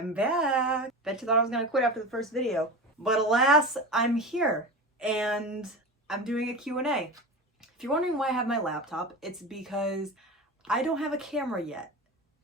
I'm back. Bet you thought I was gonna quit after the first video. But alas, I'm here and I'm doing a Q&A. If you're wondering why I have my laptop, it's because I don't have a camera yet.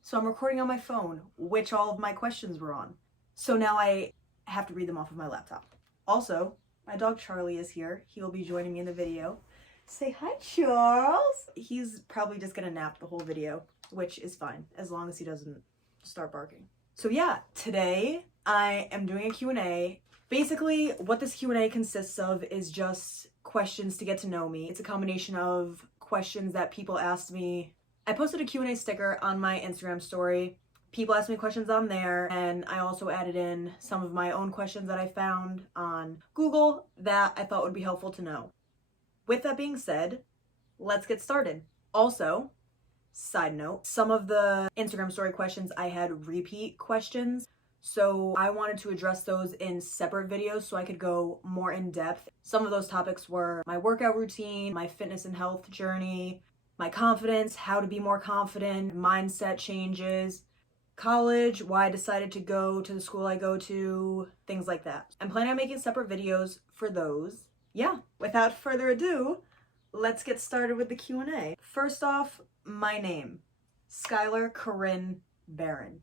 So I'm recording on my phone, which all of my questions were on. So now I have to read them off of my laptop. Also, my dog Charlie is here. He will be joining me in the video. Say hi, Charles. He's probably just gonna nap the whole video, which is fine, as long as he doesn't start barking. So yeah, today I am doing a Q&A. Basically, what this Q&A consists of is just questions to get to know me. It's a combination of questions that people asked me. I posted a Q&A sticker on my Instagram story. People asked me questions on there, and I also added in some of my own questions that I found on Google that I thought would be helpful to know. With that being said, let's get started. Also, side note, some of the Instagram story questions I had repeat questions, so I wanted to address those in separate videos so I could go more in depth. Some of those topics were my workout routine, my fitness and health journey, my confidence, how to be more confident, mindset changes, college, why I decided to go to the school I go to, things like that. I'm planning on making separate videos for those. Yeah, without further ado, let's get started with the Q&A. First off, my name, Skylar Corinne Barron.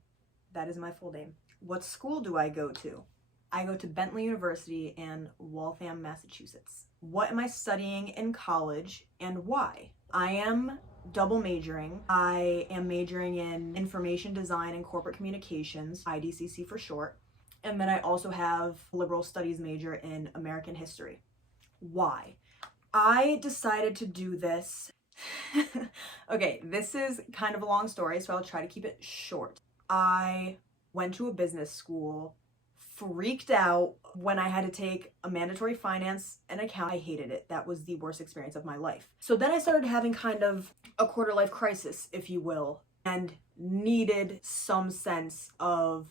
That is my full name. What school do I go to? I go to Bentley University in Waltham, Massachusetts. What am I studying in college and why? I am double majoring. I am majoring in information design and corporate communications, IDCC for short. And then I also have a liberal studies major in American history. Why? I decided to do this. Okay, this is kind of a long story, so I'll try to keep it short. I went to a business school, freaked out when I had to take a mandatory finance and account. I hated it. That was the worst experience of my life. So then I started having kind of a quarter life crisis, if you will, and needed some sense of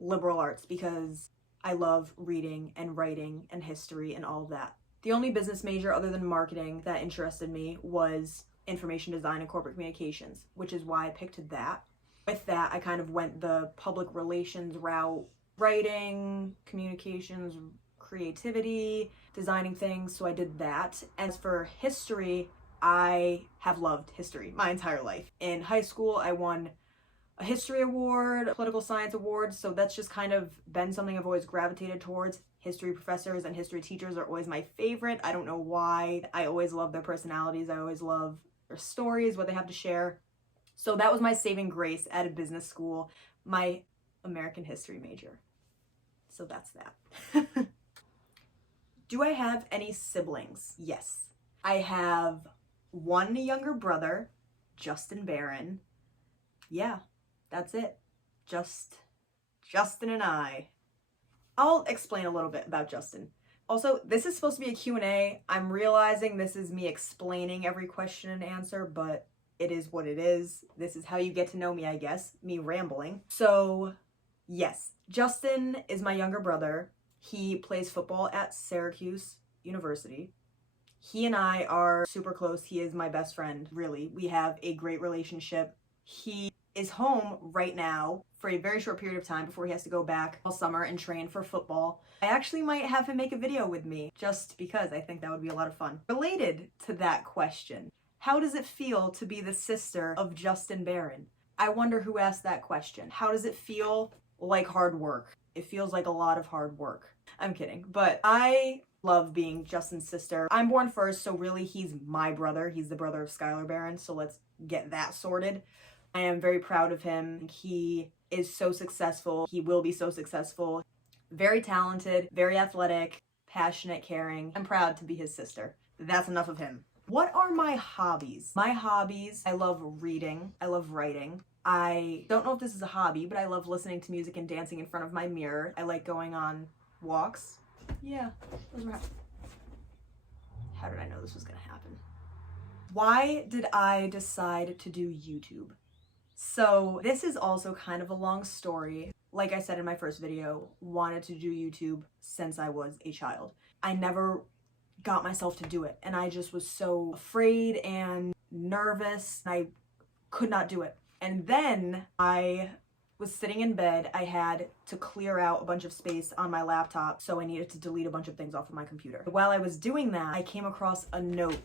liberal arts because I love reading and writing and history and all of that. The only business major other than marketing that interested me was information design and corporate communications, which is why I picked that. With that, I kind of went the public relations route, writing, communications, creativity, designing things, so I did that. As for history, I have loved history my entire life. In high school, I won a history award, a political science award, so that's just kind of been something I've always gravitated towards. History professors and history teachers are always my favorite. I don't know why. I always love their personalities. I always love their stories, what they have to share. So that was my saving grace at a business school, my American history major. So that's that. Do I have any siblings? Yes. I have one younger brother, Justin Barron. Yeah, that's it. Just Justin and I. I'll explain a little bit about Justin. Also, this is supposed to be a Q&A. I'm realizing this is me explaining every question and answer, but it is what it is. This is how you get to know me, I guess. Me rambling. So, yes. Justin is my younger brother. He plays football at Syracuse University. He and I are super close. He is my best friend, really. We have a great relationship. He is home right now for a very short period of time before he has to go back all summer and train for football. I actually might have him make a video with me just because I think that would be a lot of fun. Related to that question, how does it feel to be the sister of Justin Barron? I wonder who asked that question. How does it feel? Like hard work. It feels like a lot of hard work. I'm kidding, but I love being Justin's sister. I'm born first, so really he's my brother. He's the brother of Skylar Barron, so let's get that sorted. I am very proud of him. He is so successful. He will be so successful. Very talented, very athletic, passionate, caring. I'm proud to be his sister. That's enough of him. What are my hobbies? My hobbies, I love reading. I love writing. I don't know if this is a hobby, but I love listening to music and dancing in front of my mirror. I like going on walks. Yeah, those were how did I know this was gonna happen? Why did I decide to do YouTube? So this is also kind of a long story. Like I said in my first video, wanted to do YouTube since I was a child. I never got myself to do it, and I just was so afraid and nervous. I could not do it. And then I was sitting in bed. I had to clear out a bunch of space on my laptop, so I needed to delete a bunch of things off of my computer. While I was doing that, I came across a note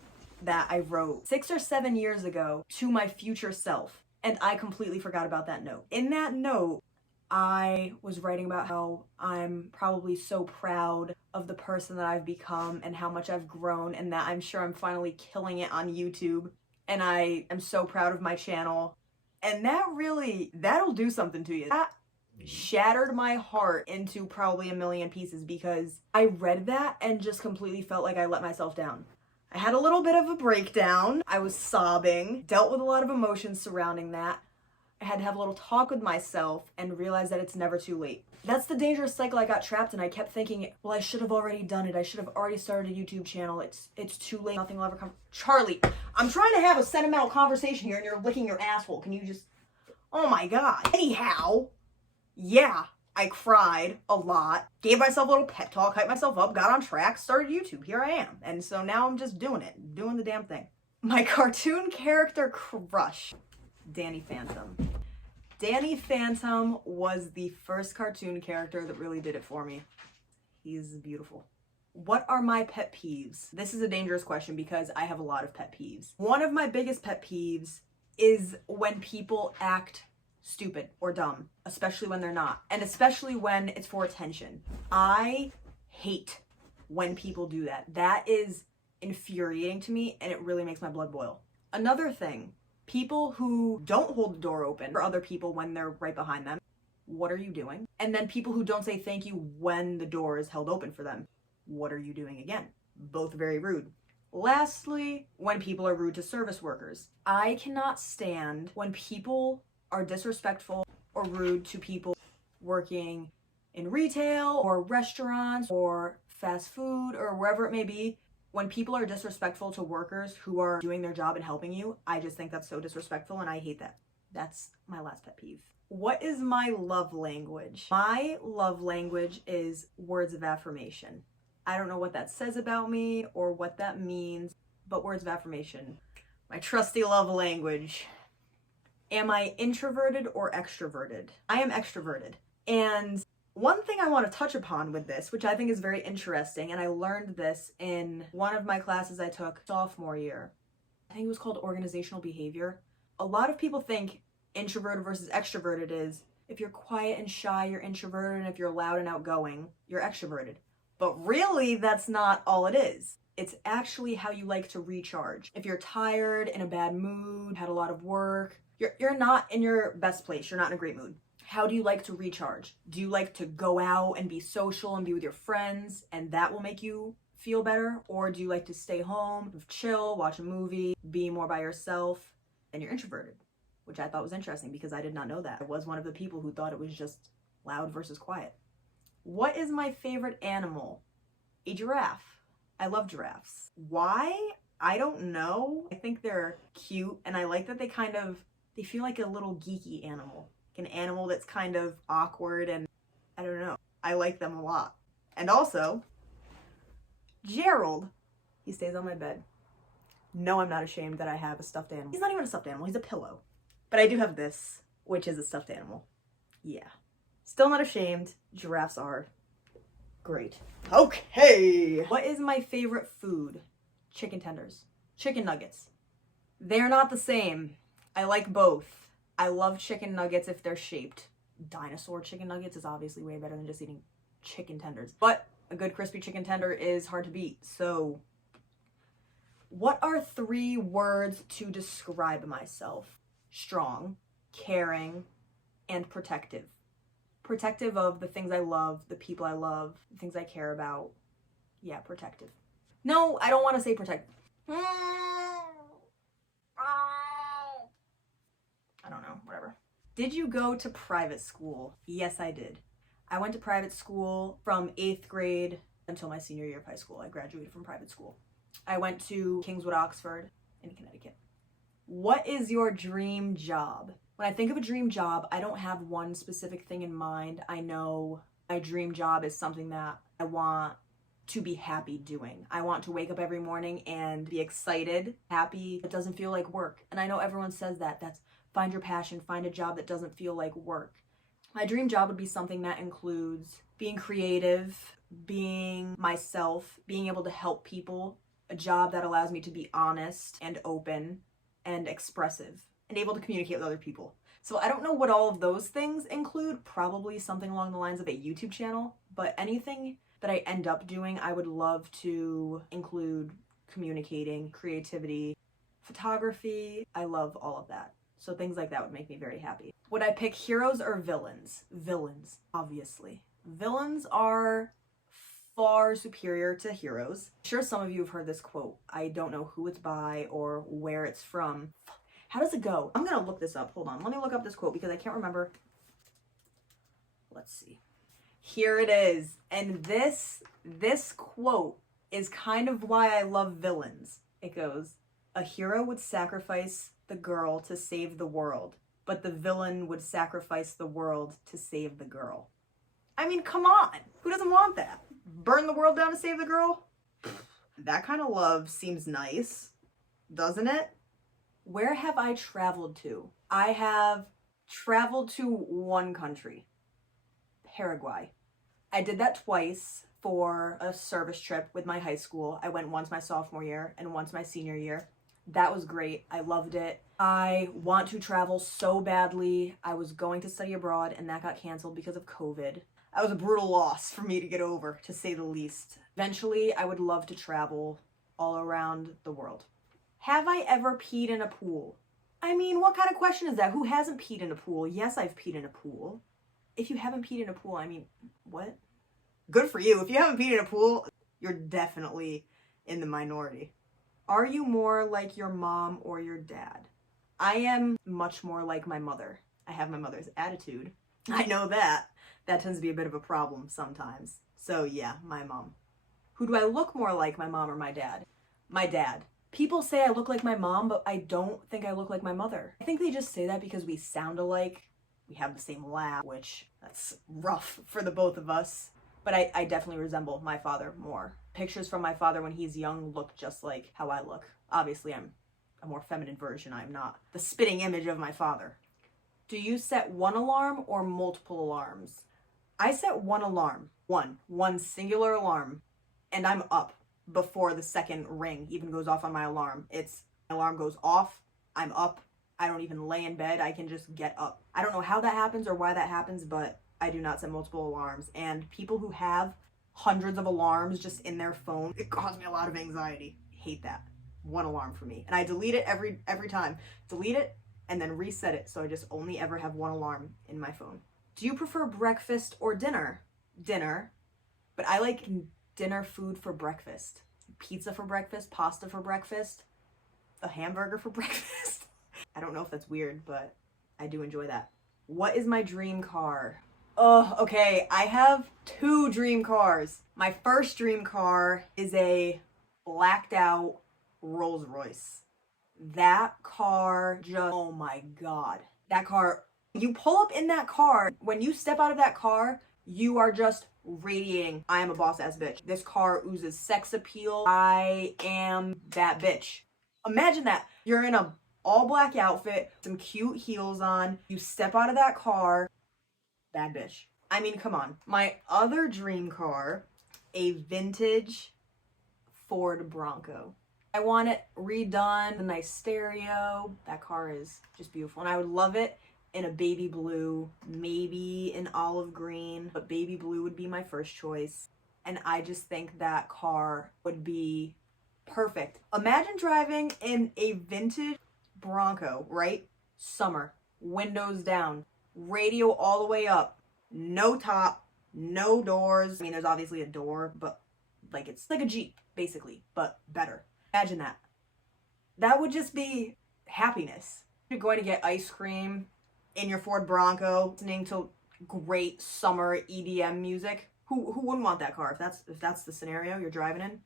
that I wrote 6 or 7 years ago to my future self, and I completely forgot about that note. In that note, I was writing about how I'm probably so proud of the person that I've become and how much I've grown, and that I'm sure I'm finally killing it on YouTube, and I am so proud of my channel. And that'll do something to you. That shattered my heart into probably a million pieces, because I read that and just completely felt like I let myself down. I had a little bit of a breakdown. I was sobbing, dealt with a lot of emotions surrounding that. I had to have a little talk with myself and realize that it's never too late. That's the dangerous cycle I got trapped in. I kept thinking, well, I should have already done it. I should have already started a YouTube channel. It's too late. Nothing will ever come. Charlie, I'm trying to have a sentimental conversation here and you're licking your asshole. Can you just... Oh my God. Anyhow, yeah, I cried a lot, gave myself a little pep talk, hyped myself up, got on track, started YouTube. Here I am. And so now I'm just doing it, doing the damn thing. My cartoon character crush, Danny Phantom. Danny Phantom was the first cartoon character that really did it for me. He's beautiful. What are my pet peeves? This is a dangerous question because I have a lot of pet peeves. One of my biggest pet peeves is when people act stupid or dumb, especially when they're not, and especially when it's for attention. I hate when people do that. That is infuriating to me, and it really makes my blood boil. Another thing, people who don't hold the door open for other people when they're right behind them. What are you doing? And then people who don't say thank you when the door is held open for them. What are you doing again? Both very rude. Lastly, when people are rude to service workers. I cannot stand when people are disrespectful or rude to people working in retail or restaurants or fast food or wherever it may be. When people are disrespectful to workers who are doing their job and helping you, I just think that's so disrespectful and I hate that. That's my last pet peeve. What is my love language? My love language is words of affirmation. I don't know what that says about me or what that means, but words of affirmation. My trusty love language. Am I introverted or extroverted? I am extroverted. And one thing I want to touch upon with this, which I think is very interesting, and I learned this in one of my classes I took sophomore year. I think it was called organizational behavior. A lot of people think introverted versus extroverted is if you're quiet and shy, you're introverted, and if you're loud and outgoing, you're extroverted. But really, that's not all it is. It's actually how you like to recharge. If you're tired, in a bad mood, had a lot of work, you're not in your best place, you're not in a great mood. How do you like to recharge? Do you like to go out and be social and be with your friends and that will make you feel better? Or do you like to stay home, chill, watch a movie, be more by yourself? And you're introverted, which I thought was interesting because I did not know that. I was one of the people who thought it was just loud versus quiet. What is my favorite animal? A giraffe. I love giraffes. Why? I don't know. I think they're cute and I like that they feel like a little geeky animal. An animal that's kind of awkward and I don't know. I like them a lot. And also, Gerald. He stays on my bed. No, I'm not ashamed that I have a stuffed animal. He's not even a stuffed animal, he's a pillow. But I do have this, which is a stuffed animal. Yeah. Still not ashamed. Giraffes are great. Okay. What is my favorite food? Chicken tenders. Chicken nuggets. They're not the same. I like both. I love chicken nuggets if they're shaped. Dinosaur chicken nuggets is obviously way better than just eating chicken tenders. But a good crispy chicken tender is hard to beat. So, what are 3 words to describe myself? Strong, caring, and protective. Protective of the things I love, the people I love, the things I care about. Yeah, protective. No, I don't want to say protective. I don't know, whatever. Did you go to private school? Yes, I did. I went to private school from 8th grade until my senior year of high school. I graduated from private school. I went to Kingswood, Oxford in Connecticut. What is your dream job? When I think of a dream job, I don't have one specific thing in mind. I know my dream job is something that I want to be happy doing. I want to wake up every morning and be excited, happy. It doesn't feel like work. And I know everyone says that. That's find your passion, find a job that doesn't feel like work. My dream job would be something that includes being creative, being myself, being able to help people, a job that allows me to be honest and open and expressive and able to communicate with other people. So I don't know what all of those things include, probably something along the lines of a YouTube channel, but anything that I end up doing, I would love to include communicating, creativity, photography. I love all of that. So things like that would make me very happy. Would I pick heroes or villains? Villains, obviously. Villains are far superior to heroes. I'm sure some of you have heard this quote. I don't know who it's by or where it's from. How does it go? I'm gonna look this up. Hold on. Let me look up this quote because I can't remember. Let's see. Here it is. And this quote is kind of why I love villains. It goes, "A hero would sacrifice the girl to save the world, but the villain would sacrifice the world to save the girl." I mean, come on. Who doesn't want that? Burn the world down to save the girl? That kind of love seems nice, doesn't it? Where have I traveled to? I have traveled to one country, Paraguay. I did that twice for a service trip with my high school. I went once my sophomore year and once my senior year. That was great. I loved it. I want to travel so badly. I was going to study abroad and that got canceled because of COVID. That was a brutal loss for me to get over, to say the least. Eventually, I would love to travel all around the world. Have I ever peed in a pool? I mean, what kind of question is that? Who hasn't peed in a pool? Yes, I've peed in a pool. If you haven't peed in a pool, I mean, what? Good for you. If you haven't peed in a pool, you're definitely in the minority. Are you more like your mom or your dad? I am much more like my mother. I have my mother's attitude. I know that. That tends to be a bit of a problem sometimes. So yeah, my mom. Who do I look more like, my mom or my dad? My dad. People say I look like my mom, but I don't think I look like my mother. I think they just say that because we sound alike. We have the same laugh, which that's rough for the both of us. But I definitely resemble my father more. Pictures from my father when he's young look just like how I look. Obviously, I'm a more feminine version. I'm not the spitting image of my father. Do you set one alarm or multiple alarms? I set one alarm. One singular alarm. And I'm up before the second ring even goes off on my alarm. My alarm goes off, I'm up. I don't even lay in bed. I can just get up. I don't know how that happens or why that happens, but I do not set multiple alarms. And people who have hundreds of alarms just in their phone, it causes me a lot of anxiety. Hate that. One alarm for me. And I delete it every time. Delete it and then reset it. So I just only ever have one alarm in my phone. Do you prefer breakfast or dinner? Dinner. But I like dinner food for breakfast. Pizza for breakfast, pasta for breakfast, a hamburger for breakfast. I don't know if that's weird, but I do enjoy that. What is my dream car? Oh, okay, I have two dream cars. My first dream car is a blacked out Rolls Royce. That car just, oh my God. That car, you pull up in that car, when you step out of that car, you are just radiating, I am a boss ass bitch. This car oozes sex appeal. I am that bitch. Imagine that. You're in a all black outfit, some cute heels on, you step out of that car, bad bitch. I mean, come on. My other dream car, a vintage Ford Bronco. I want it redone, a nice stereo. That car is just beautiful. And I would love it in a baby blue, maybe an olive green, but baby blue would be my first choice. And I just think that car would be perfect. Imagine driving in a vintage Bronco, right? Summer, windows down, radio all the way up, no top, no doors. I mean, there's obviously a door, but like it's like a Jeep, basically, but better. Imagine that. That would just be happiness. You're going to get ice cream in your Ford Bronco, listening to great summer EDM music. Who wouldn't want that car if that's the scenario you're driving in?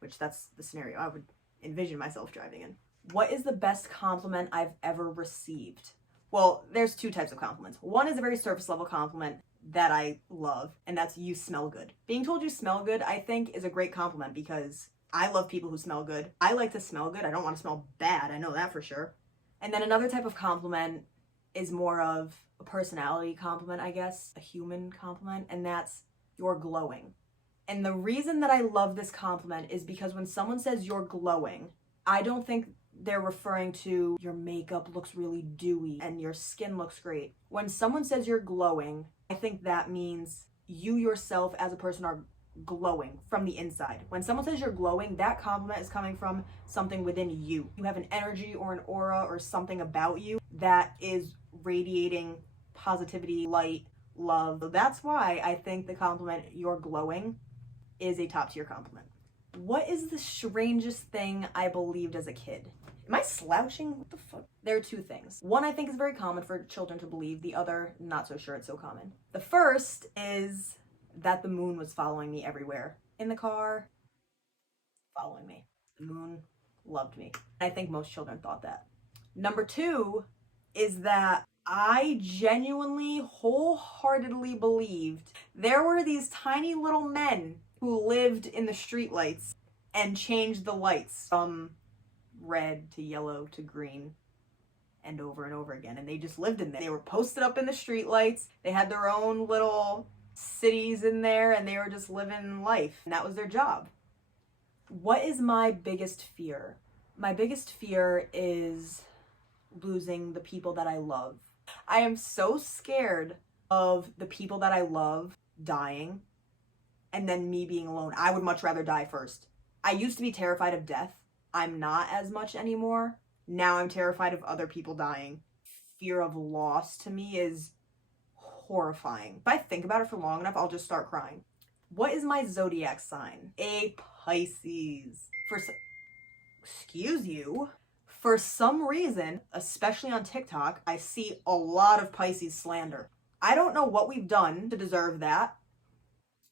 Which that's the scenario I would envision myself driving in. What is the best compliment I've ever received? Well, there's two types of compliments. One is a very surface level compliment that I love, and that's you smell good. Being told you smell good, I think, is a great compliment because I love people who smell good. I like to smell good. I don't want to smell bad. I know that for sure. And then another type of compliment is more of a personality compliment, I guess, a human compliment, and that's you're glowing. And the reason that I love this compliment is because when someone says you're glowing, I don't think they're referring to your makeup looks really dewy and your skin looks great. When someone says you're glowing, I think that means you yourself as a person are glowing from the inside. When someone says you're glowing, that compliment is coming from something within you. You have an energy or an aura or something about you that is radiating positivity, light, love. So that's why I think the compliment you're glowing is a top tier compliment. What is the strangest thing I believed as a kid? Am I slouching? What the fuck? There are two things. One I think is very common for children to believe. The other, not so sure it's so common. The first is that the moon was following me everywhere. In the car, following me. The moon loved me. I think most children thought that. Number two is that I genuinely, wholeheartedly believed there were these tiny little men who lived in the streetlights and changed the lights from red to yellow to green and over again. And they just lived in there. They were posted up in the streetlights. They had their own little cities in there and they were just living life. And that was their job. What is my biggest fear? My biggest fear is losing the people that I love. I am so scared of the people that I love dying and then me being alone. I would much rather die first. I used to be terrified of death. I'm not as much anymore. Now I'm terrified of other people dying. Fear of loss to me is horrifying. If I think about it for long enough, I'll just start crying. What is my zodiac sign? A Pisces. Excuse you. For some reason, especially on TikTok, I see a lot of Pisces slander. I don't know what we've done to deserve that.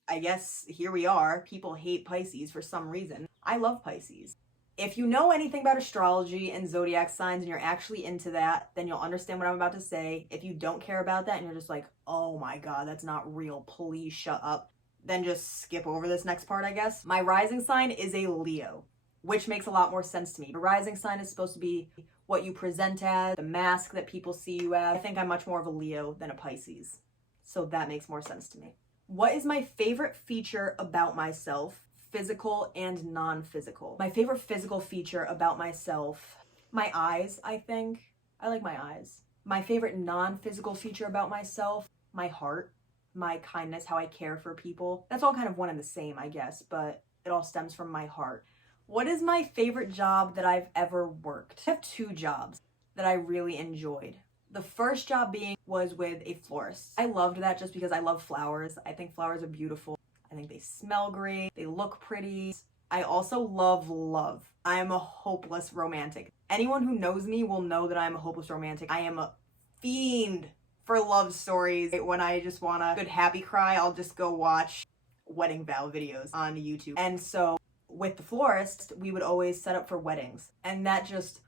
I guess here we are. People hate Pisces for some reason. I love Pisces. If you know anything about astrology and zodiac signs and you're actually into that, then you'll understand what I'm about to say. If you don't care about that and you're just like, oh my God, that's not real, please shut up, then just skip over this next part, I guess. My rising sign is a Leo, which makes a lot more sense to me. The rising sign is supposed to be what you present as, the mask that people see you as. I think I'm much more of a Leo than a Pisces, so that makes more sense to me. What is my favorite feature about myself? Physical and non-physical. My favorite physical feature about myself, my eyes, I think. I like my eyes. My favorite non-physical feature about myself, my heart, my kindness, how I care for people. That's all kind of one and the same, I guess, but it all stems from my heart. What is my favorite job that I've ever worked? I have two jobs that I really enjoyed. The first job was with a florist. I loved that just because I love flowers. I think flowers are beautiful. I think they smell great. They look pretty. I also love love. I am a hopeless romantic. Anyone who knows me will know that I'm a hopeless romantic. I am a fiend for love stories. When I just want a good happy cry, I'll just go watch wedding vow videos on YouTube. And so with the florist, we would always set up for weddings. And that just,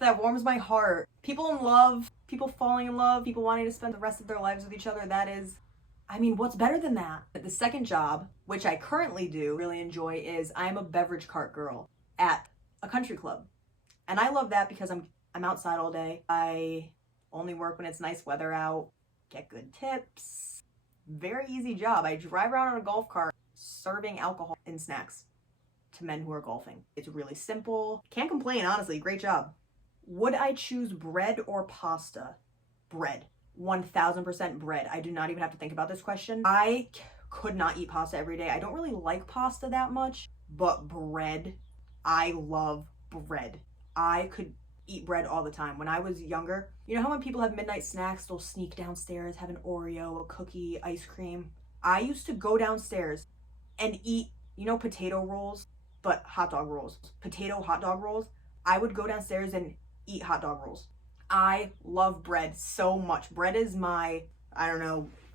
that warms my heart. People in love, people falling in love, people wanting to spend the rest of their lives with each other, that is, I mean, what's better than that? The second job, which I currently do, really enjoy, is I'm a beverage cart girl at a country club. And I love that because I'm outside all day. I only work when it's nice weather out, get good tips. Very easy job. I drive around on a golf cart serving alcohol and snacks to men who are golfing. It's really simple. Can't complain, honestly. Great job. Would I choose bread or pasta? Bread. 1000% bread. I do not even have to think about this question. I could not eat pasta every day. I don't really like pasta that much, but bread, I love bread. I could eat bread all the time. When I was younger, you know how when people have midnight snacks, they'll sneak downstairs, have an Oreo, a cookie, ice cream. I used to go downstairs and eat, potato rolls, but hot dog rolls. Potato hot dog rolls. I would go downstairs and eat hot dog rolls. I love bread so much. Bread is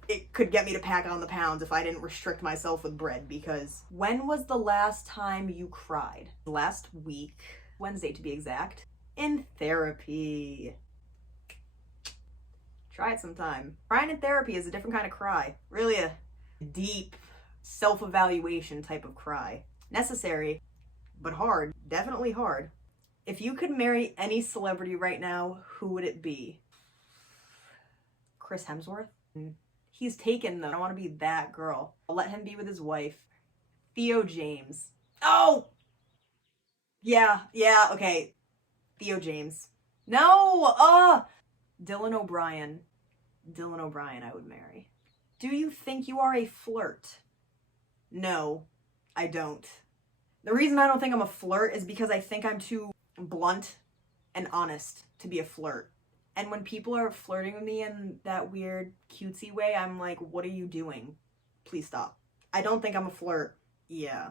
it could get me to pack on the pounds if I didn't restrict myself with bread, because when was the last time you cried? Last week, Wednesday to be exact, in therapy. Try it sometime. Crying in therapy is a different kind of cry. Really a deep self-evaluation type of cry. Necessary, but hard. Definitely hard. If you could marry any celebrity right now, who would it be? Chris Hemsworth. He's taken though. I don't want to be that girl. I'll let him be with his wife. Theo James. Oh! Yeah, okay. Theo James. No! Dylan O'Brien. Dylan O'Brien I would marry. Do you think you are a flirt? No, I don't. The reason I don't think I'm a flirt is because I think I'm too blunt and honest to be a flirt. And when people are flirting with me in that weird cutesy way, I'm like, what are you doing? Please stop. I don't think I'm a flirt. Yeah.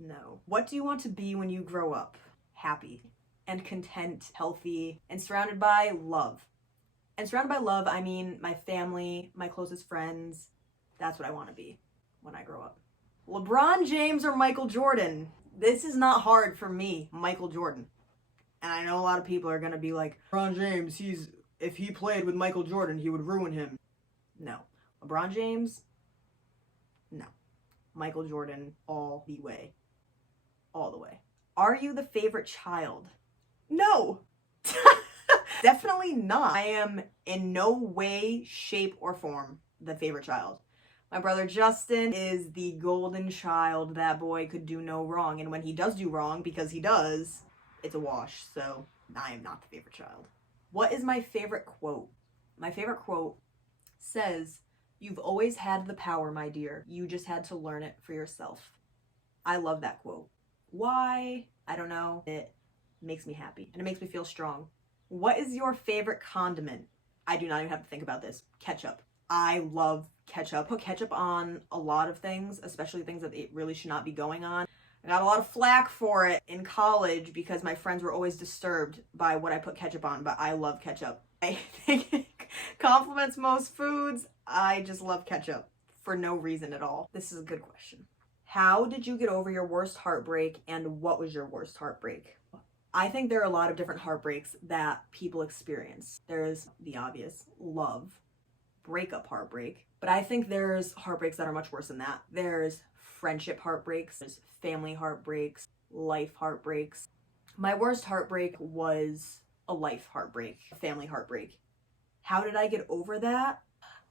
No. What do you want to be when you grow up? Happy and content, healthy, and surrounded by love. And surrounded by love, I mean my family, my closest friends. That's what I want to be when I grow up. LeBron James or Michael Jordan? This is not hard for me, Michael Jordan. And I know a lot of people are going to be like, LeBron James, if he played with Michael Jordan, he would ruin him. No. LeBron James? No. Michael Jordan all the way. All the way. Are you the favorite child? No. Definitely not. I am in no way, shape, or form the favorite child. My brother Justin is the golden child. That boy could do no wrong. And when he does do wrong, because he does, it's a wash. So I am not the favorite child. What is my favorite quote? My favorite quote says, "You've always had the power, my dear. You just had to learn it for yourself." I love that quote. Why? I don't know. It makes me happy and it makes me feel strong. What is your favorite condiment? I do not even have to think about this. Ketchup. I love ketchup. Put ketchup on a lot of things, especially things that it really should not be going on. I got a lot of flack for it in college because my friends were always disturbed by what I put ketchup on, but I love ketchup. I think it compliments most foods. I just love ketchup for no reason at all. This is a good question. How did you get over your worst heartbreak, and what was your worst heartbreak? I think there are a lot of different heartbreaks that people experience. There's the obvious love, breakup heartbreak, but I think there's heartbreaks that are much worse than that. There's friendship heartbreaks, there's family heartbreaks, life heartbreaks. My worst heartbreak was a life heartbreak, a family heartbreak. How did I get over that?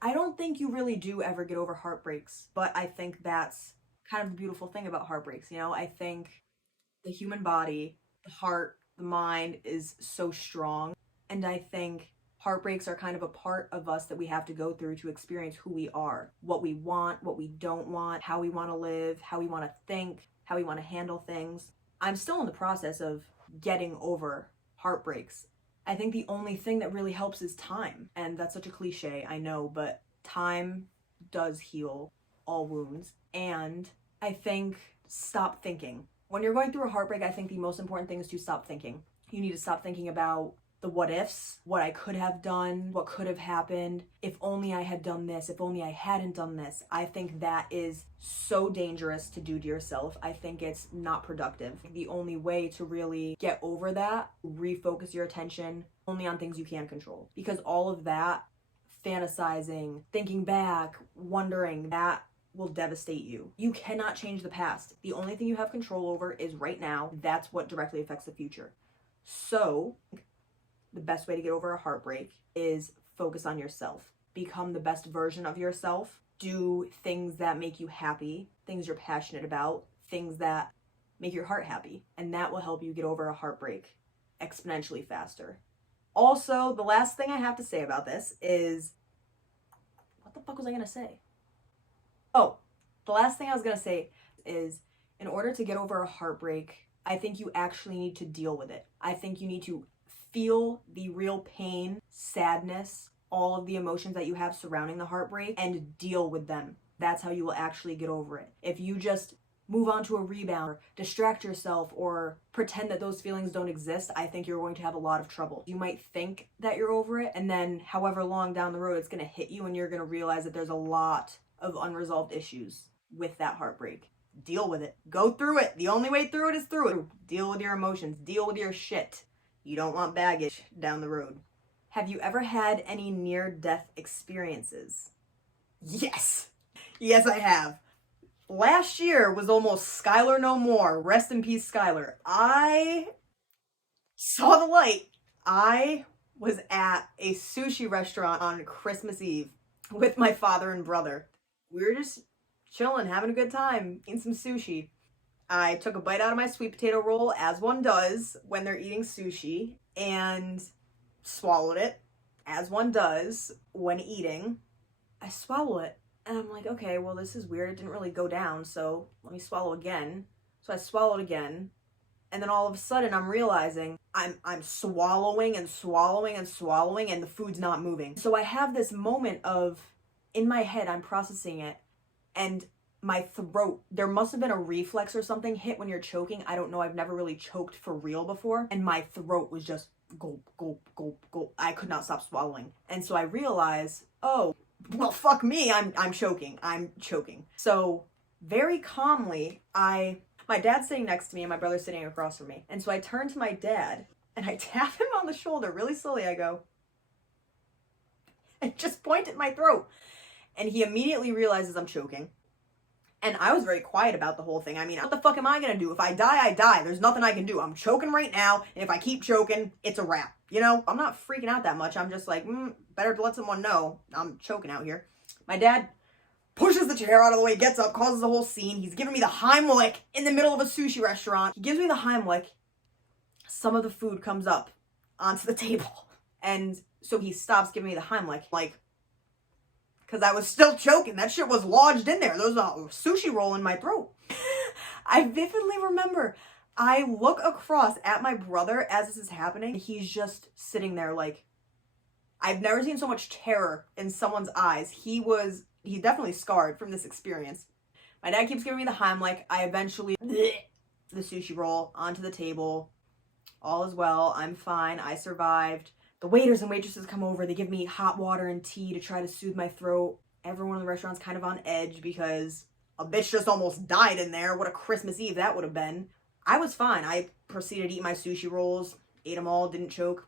I don't think you really do ever get over heartbreaks, but I think that's kind of the beautiful thing about heartbreaks. You know, I think the human body, the heart, the mind is so strong. And I think heartbreaks are kind of a part of us that we have to go through to experience who we are, what we want, what we don't want, how we want to live, how we want to think, how we want to handle things. I'm still in the process of getting over heartbreaks. I think the only thing that really helps is time. And that's such a cliche, I know, but time does heal all wounds. And I think stop thinking. When you're going through a heartbreak, I think the most important thing is to stop thinking. You need to stop thinking about the what ifs, what I could have done, what could have happened, if only I had done this, if only I hadn't done this. I think that is so dangerous to do to yourself. I think it's not productive. The only way to really get over that, refocus your attention only on things you can control. Because all of that, fantasizing, thinking back, wondering, that will devastate you. You cannot change the past. The only thing you have control over is right now. That's what directly affects the future. So the best way to get over a heartbreak is focus on yourself. Become the best version of yourself. Do things that make you happy, things you're passionate about, things that make your heart happy. And that will help you get over a heartbreak exponentially faster. Also, the last thing I have to say about this is, what the fuck was I gonna say? Oh, the last thing I was gonna say is, in order to get over a heartbreak, I think you actually need to deal with it. I think you need to feel the real pain, sadness, all of the emotions that you have surrounding the heartbreak, and deal with them. That's how you will actually get over it. If you just move on to a rebound, or distract yourself, or pretend that those feelings don't exist, I think you're going to have a lot of trouble. You might think that you're over it, and then however long down the road it's gonna hit you, and you're gonna realize that there's a lot of unresolved issues with that heartbreak. Deal with it. Go through it. The only way through it is through it. Deal with your emotions. Deal with your shit. You don't want baggage down the road. Have you ever had any near-death experiences? Yes! Yes, I have. Last year was almost Skylar no more. Rest in peace, Skylar. I saw the light. I was at a sushi restaurant on Christmas Eve with my father and brother. We were just chilling, having a good time, eating some sushi. I took a bite out of my sweet potato roll, as one does when they're eating sushi, and swallowed it, as one does when eating. I swallow it, and I'm like, okay, well, this is weird. It didn't really go down, so let me swallow again. So I swallowed again, and then all of a sudden I'm realizing I'm swallowing and swallowing and swallowing, and the food's not moving. So I have this moment of, in my head, I'm processing it, and my throat, there must have been a reflex or something hit when you're choking. I don't know. I've never really choked for real before. And my throat was just gulp, gulp, gulp, gulp. I could not stop swallowing. And so I realized, oh, well, fuck me. I'm choking. I'm choking. So very calmly, my dad's sitting next to me and my brother's sitting across from me. And so I turn to my dad and I tap him on the shoulder really slowly. I go, and just point at my throat. And he immediately realizes I'm choking. And I was very quiet about the whole thing. I mean, what the fuck am I gonna do? If I die, I die. There's nothing I can do. I'm choking right now, and if I keep choking, it's a wrap. You know? I'm not freaking out that much. I'm just like, better to let someone know I'm choking out here. My dad pushes the chair out of the way, gets up, causes a whole scene. He's giving me the Heimlich in the middle of a sushi restaurant. He gives me the Heimlich. Some of the food comes up onto the table. And so he stops giving me the Heimlich, like, because I was still choking. That shit was lodged in there. There was a sushi roll in my throat. I vividly remember, I look across at my brother as this is happening. He's just sitting there like, I've never seen so much terror in someone's eyes. He's definitely scarred from this experience. My dad keeps giving me the Heimlich. I eventually, the sushi roll onto the table. All is well. I'm fine. I survived. The waiters and waitresses come over. They give me hot water and tea to try to soothe my throat. Everyone in the restaurant's kind of on edge because a bitch just almost died in there. What a Christmas Eve that would have been. I was fine. I proceeded to eat my sushi rolls, ate them all, didn't choke.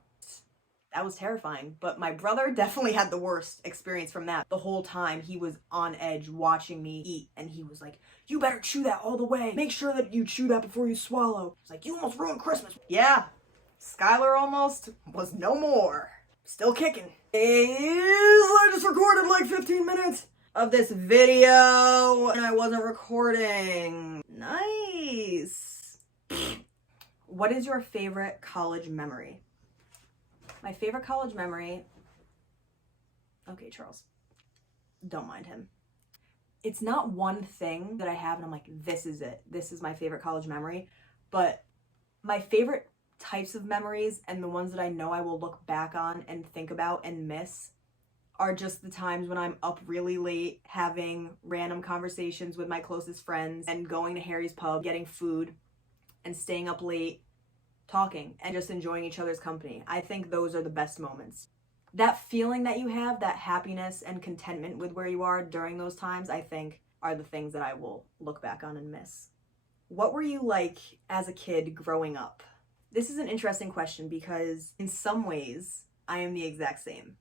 That was terrifying. But my brother definitely had the worst experience from that. The whole time he was on edge watching me eat, and he was like, you better chew that all the way. Make sure that you chew that before you swallow. It's like, you almost ruined Christmas. Yeah. Skylar almost was no more. Still kicking. I just recorded like 15 minutes of this video and I wasn't recording. Nice. What is your favorite college memory? My favorite college memory... Okay, Charles. Don't mind him. It's not one thing that I have and I'm like, this is it. This is my favorite college memory. But my favorite types of memories and the ones that I know I will look back on and think about and miss are just the times when I'm up really late having random conversations with my closest friends and going to Harry's Pub, getting food, and staying up late talking and just enjoying each other's company. I think those are the best moments. That feeling that you have, that happiness and contentment with where you are during those times, I think are the things that I will look back on and miss. What were you like as a kid growing up? This is an interesting question because in some ways I am the exact same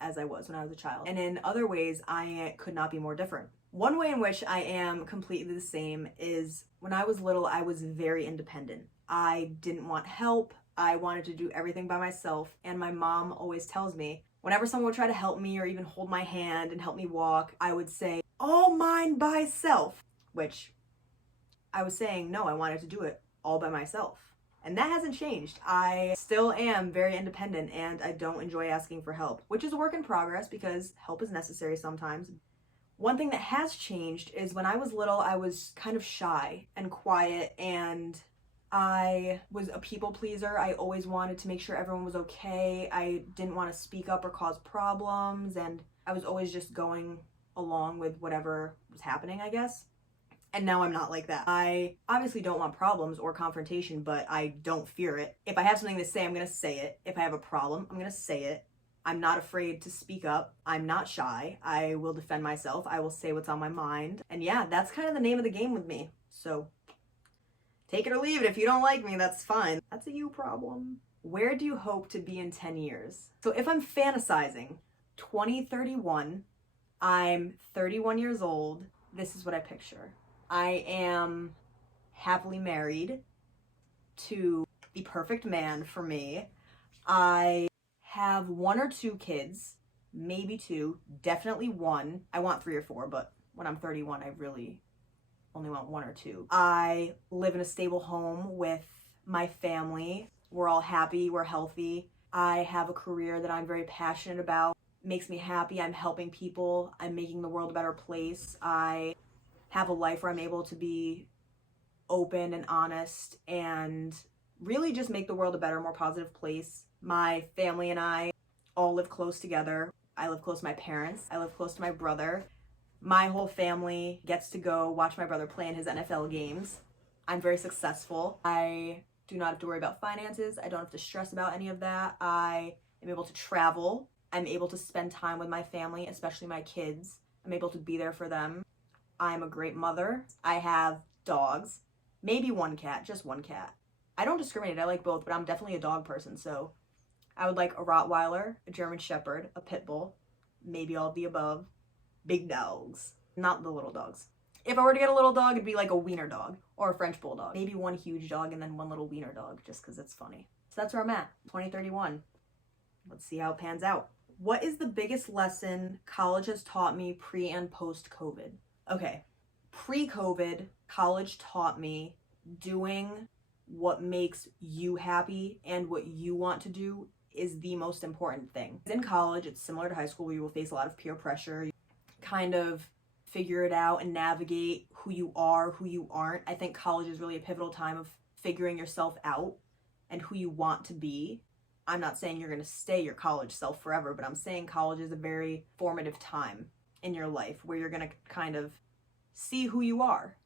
as I was when I was a child. And in other ways I could not be more different. One way in which I am completely the same is when I was little, I was very independent. I didn't want help. I wanted to do everything by myself. And my mom always tells me, whenever someone would try to help me or even hold my hand and help me walk, I would say, all mine by self, which I was saying, no, I wanted to do it all by myself. And that hasn't changed. I still am very independent and I don't enjoy asking for help, which is a work in progress because help is necessary sometimes. One thing that has changed is when I was little, I was kind of shy and quiet and I was a people pleaser. I always wanted to make sure everyone was okay. I didn't want to speak up or cause problems and I was always just going along with whatever was happening, I guess. And now I'm not like that. I obviously don't want problems or confrontation, but I don't fear it. If I have something to say, I'm gonna say it. If I have a problem, I'm gonna say it. I'm not afraid to speak up. I'm not shy. I will defend myself. I will say what's on my mind. And yeah, that's kind of the name of the game with me. So take it or leave it. If you don't like me, that's fine. That's a you problem. Where do you hope to be in 10 years? So if I'm fantasizing, 2031, I'm 31 years old. This is what I picture. I am happily married to the perfect man for me. I have 1 or 2 kids, maybe 2, definitely 1. I want 3 or 4, but when I'm 31, I really only want 1 or 2. I live in a stable home with my family. We're all happy, we're healthy. I have a career that I'm very passionate about. It makes me happy. I'm helping people. I'm making the world a better place. I have a life where I'm able to be open and honest and really just make the world a better, more positive place. My family and I all live close together. I live close to my parents. I live close to my brother. My whole family gets to go watch my brother play in his NFL games. I'm very successful. I do not have to worry about finances. I don't have to stress about any of that. I am able to travel. I'm able to spend time with my family, especially my kids. I'm able to be there for them. I'm a great mother. I have dogs, maybe 1 cat, just 1 cat. I don't discriminate. I like both, but I'm definitely a dog person, so I would like a Rottweiler, a German Shepherd, a Pit Bull, maybe all of the above. Big dogs, not the little dogs. If I were to get a little dog, it'd be like a wiener dog or a French bulldog. Maybe 1 huge dog and then 1 little wiener dog, just because it's funny. So that's where I'm at, 2031. Let's see how it pans out. What is the biggest lesson college has taught me pre and post COVID? Okay, pre-COVID, college taught me doing what makes you happy and what you want to do is the most important thing. In college, it's similar to high school where you will face a lot of peer pressure. You kind of figure it out and navigate who you are, who you aren't. I think college is really a pivotal time of figuring yourself out and who you want to be. I'm not saying you're going to stay your college self forever, but I'm saying college is a very formative time in your life where you're going to kind of see who you are.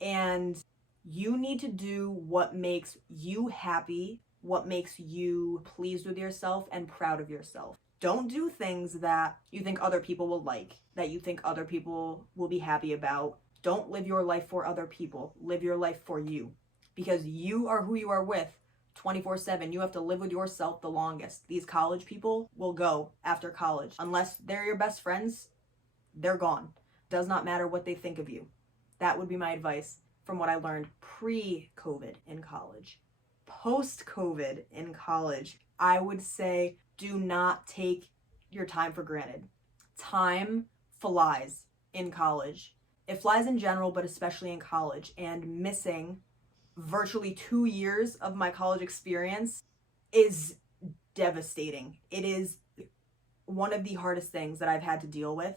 And you need to do what makes you happy, what makes you pleased with yourself and proud of yourself. Don't do things that you think other people will like, that you think other people will be happy about. Don't live your life for other people. Live your life for you. Because you are who you are with 24/7. You have to live with yourself the longest. These college people will go after college. Unless they're your best friends, they're gone. Does not matter what they think of you. That would be my advice from what I learned pre-COVID in college. Post-COVID in college, I would say do not take your time for granted. Time flies in college. It flies in general, but especially in college. And missing virtually 2 years of my college experience is devastating. It is one of the hardest things that I've had to deal with.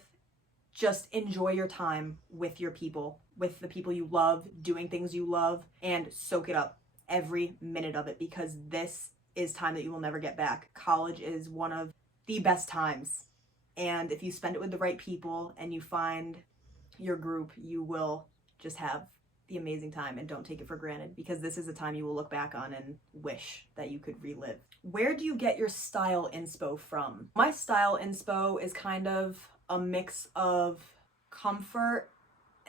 Just enjoy your time with your people, with the people you love, doing things you love, and soak it up every minute of it, because this is time that you will never get back. College is one of the best times. And if you spend it with the right people and you find your group, you will just have the amazing time, and don't take it for granted, because this is a time you will look back on and wish that you could relive. Where do you get your style inspo from? My style inspo is kind of a mix of comfort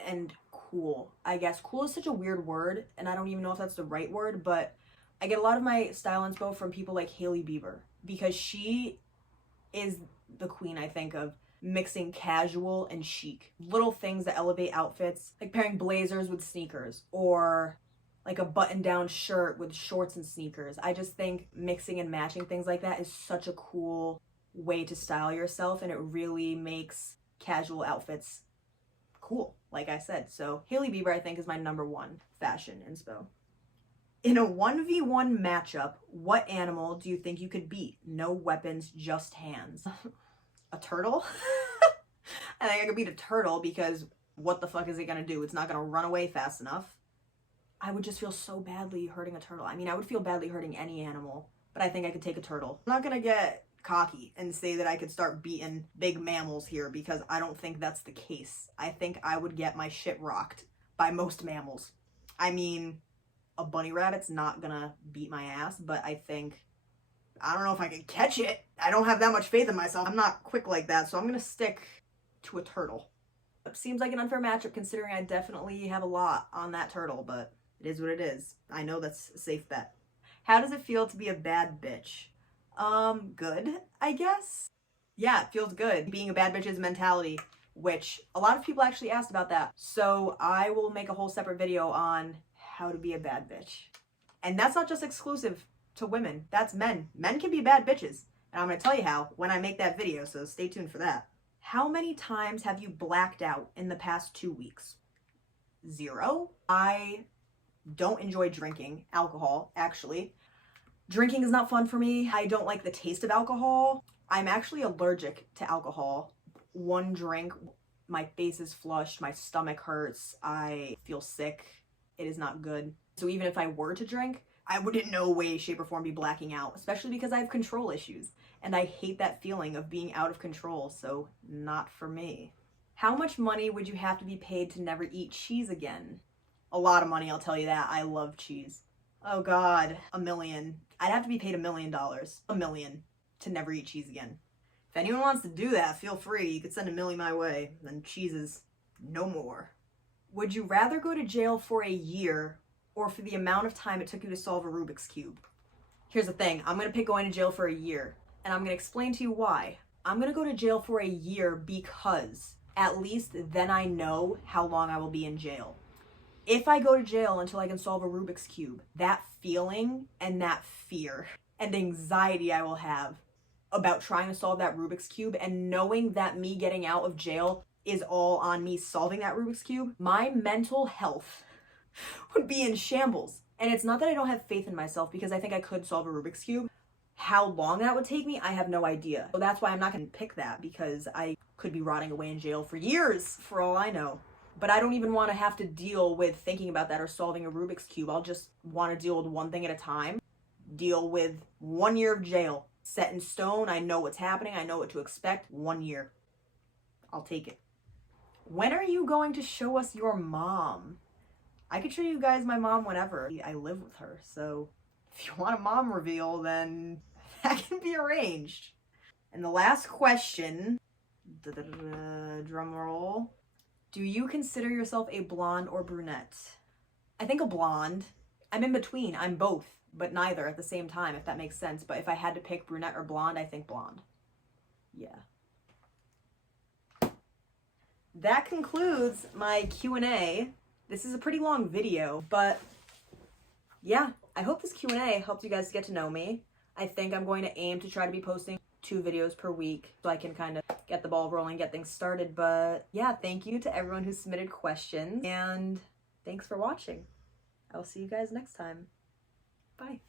and cool. I guess cool is such a weird word, and I don't even know if that's the right word, but I get a lot of my style inspo from people like Hailey Bieber, because she is the queen, I think, of mixing casual and chic. Little things that elevate outfits, like pairing blazers with sneakers, or like a button-down shirt with shorts and sneakers. I just think mixing and matching things like that is such a cool way to style yourself, and it really makes casual outfits cool, like I said. So Hailey Bieber, I think, is my #1 fashion inspo. In a 1v1 matchup, what animal do you think you could beat? No weapons, just hands. A turtle? I think I could beat a turtle, because what the fuck is it gonna do? It's not gonna run away fast enough. I would just feel so badly hurting a turtle. I mean, I would feel badly hurting any animal, but I think I could take a turtle. I'm not gonna get cocky and say that I could start beating big mammals here, because I don't think that's the case. I think I would get my shit rocked by most mammals. I mean, a bunny rabbit's not gonna beat my ass, but I don't know if I can catch it. I don't have that much faith in myself. I'm not quick like that, so I'm gonna stick to a turtle. It seems like an unfair matchup, considering I definitely have a lot on that turtle, but it is what it is. I know that's a safe bet. How does it feel to be a bad bitch? Good, I guess. Yeah, it feels good. Being a bad bitch's mentality, which a lot of people actually asked about that. So I will make a whole separate video on how to be a bad bitch. And that's not just exclusive to women. That's men. Men can be bad bitches. And I'm going to tell you how when I make that video, so stay tuned for that. How many times have you blacked out in the past 2 weeks? 0. I don't enjoy drinking alcohol, actually. Drinking is not fun for me. I don't like the taste of alcohol. I'm actually allergic to alcohol. One drink, my face is flushed, my stomach hurts, I feel sick. It is not good. So even if I were to drink, I would in no way, shape, or form be blacking out, especially because I have control issues. And I hate that feeling of being out of control, so not for me. How much money would you have to be paid to never eat cheese again? A lot of money, I'll tell you that. I love cheese. Oh God, $1 million. I'd have to be paid $1 million. $1 million to never eat cheese again. If anyone wants to do that, feel free. You could send $1 million my way. Then cheese is no more. Would you rather go to jail for a year or for the amount of time it took you to solve a Rubik's Cube? Here's the thing. I'm going to pick going to jail for a year. And I'm going to explain to you why. I'm going to go to jail for a year because at least then I know how long I will be in jail. If I go to jail until I can solve a Rubik's Cube, that feeling and that fear and anxiety I will have about trying to solve that Rubik's Cube and knowing that me getting out of jail is all on me solving that Rubik's Cube, my mental health would be in shambles. And it's not that I don't have faith in myself because I think I could solve a Rubik's Cube. How long that would take me, I have no idea. So that's why I'm not going to pick that, because I could be rotting away in jail for years, for all I know. But I don't even want to have to deal with thinking about that or solving a Rubik's Cube. I'll just want to deal with one thing at a time. Deal with 1 year of jail. Set in stone. I know what's happening. I know what to expect. 1 year. I'll take it. When are you going to show us your mom? I could show you guys my mom whenever. I live with her, so if you want a mom reveal, then that can be arranged. And the last question, drum roll. Do you consider yourself a blonde or brunette? I think a blonde. I'm in between. I'm both, but neither at the same time, if that makes sense. But if I had to pick brunette or blonde, I think blonde. Yeah. That concludes my Q&A. This is a pretty long video, but yeah, I hope this Q&A helped you guys get to know me. I think I'm going to aim to try to be posting 2 videos per week so I can kind of get the ball rolling, get things started. But yeah, thank you to everyone who submitted questions, and thanks for watching. I'll see you guys next time. Bye.